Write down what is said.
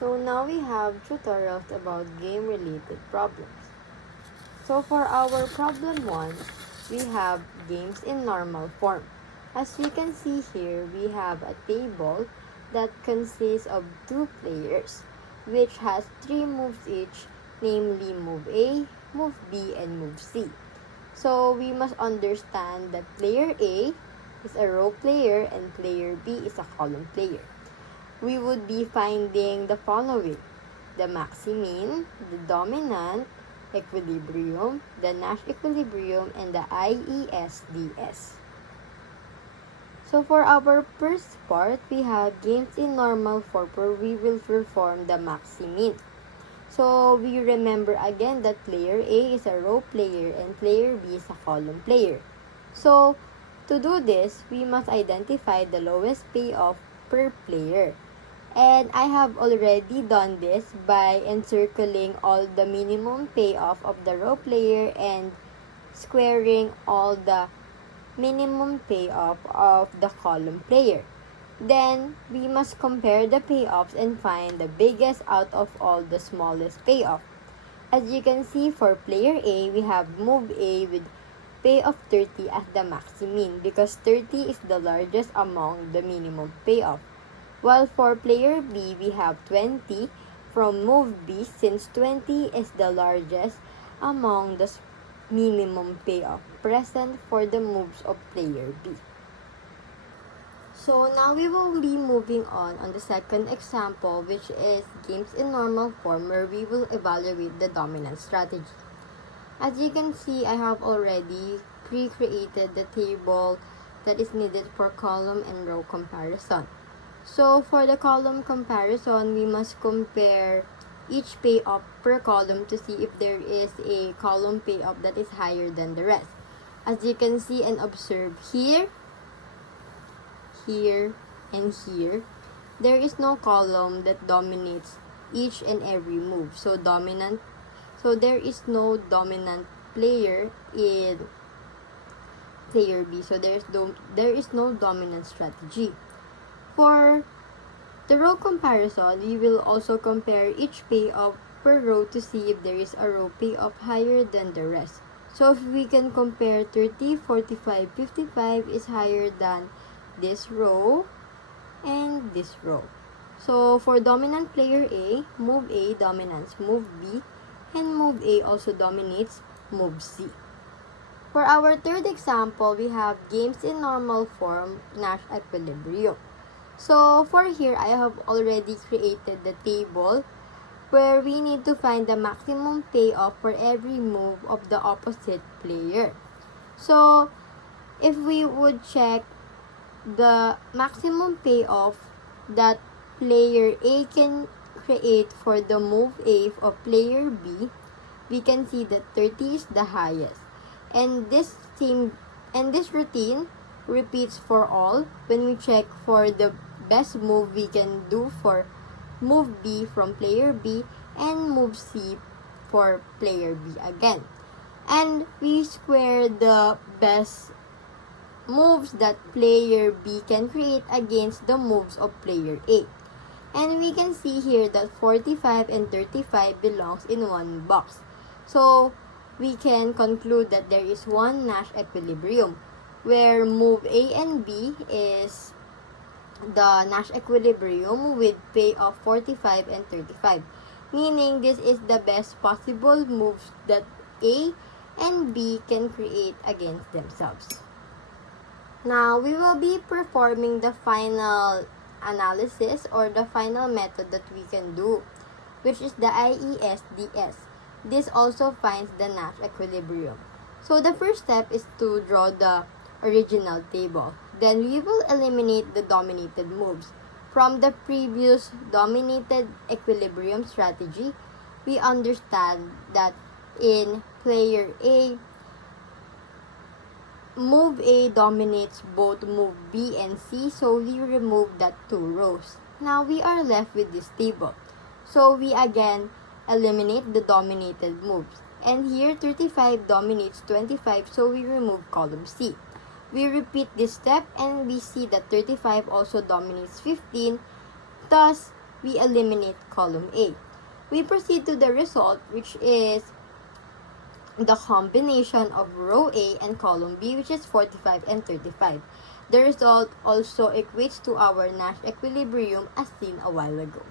So now we have tutorials about game-related problems. So for our problem 1, we have games in normal form. As we can see here, we have a table that consists of 2 players, which has 3 moves each, namely move A, move B, and move C. So we must understand that player A is a row player and player B is a column player. We would be finding the following: the maximin, the dominant, equilibrium, the Nash equilibrium, and the IESDS. So for our first part, we have games in normal form where we will perform the maximin. So we remember again that player A is a row player and player B is a column player. So to do this, we must identify the lowest payoff per player. And I have already done this by encircling all the minimum payoff of the row player and squaring all the minimum payoff of the column player. Then, we must compare the payoffs and find the biggest out of all the smallest payoff. As you can see, for player A, we have move A with payoff 30 as the maximin because 30 is the largest among the minimum payoff. While for player B, we have 20 from move B since 20 is the largest among the minimum payoff present for the moves of player B. So now we will be moving on the second example, which is games in normal form, where we will evaluate the dominant strategy. As you can see, I have already pre-created the table that is needed for column and row comparison. So for the column comparison, we must compare each payoff per column to see if there is a column payoff that is higher than the rest. As you can see and observe here, here, and here, there is no column that dominates each and every move. So there is no dominant player in player B. So there is no dominant strategy. For the row comparison, we will also compare each payoff per row to see if there is a row payoff higher than the rest. So if we can compare 30, 45, 55 is higher than this row and this row. So for dominant player A, move A dominates move B, and move A also dominates move C. For our third example, we have games in normal form, Nash equilibrium. So for here, I have already created the table where we need to find the maximum payoff for every move of the opposite player. So if we would check the maximum payoff that player A can create for the move A of player B, we can see that 30 is the highest. And this routine repeats for all when we check for the best move we can do for move B from player B and move C for player B again. And we square the best moves that player B can create against the moves of player A. And we can see here that 45 and 35 belongs in one box. So we can conclude that there is one Nash equilibrium where move A and B is the Nash equilibrium with payoff 45 and 35, meaning this is the best possible moves that A and B can create against themselves. Now, we will be performing the final analysis or the final method that we can do, which is the IESDS. This also finds the Nash equilibrium. So the first step is to draw the original table. Then we will eliminate the dominated moves. From the previous dominated equilibrium strategy, we understand that in player A, move A dominates both move B and C, so we remove that 2 rows. Now we are left with this table. So we again eliminate the dominated moves. And here 35 dominates 25, so we remove column C. We repeat this step and we see that 35 also dominates 15. Thus, we eliminate column A. We proceed to the result, which is the combination of row A and column B, which is 45 and 35. The result also equates to our Nash equilibrium as seen a while ago.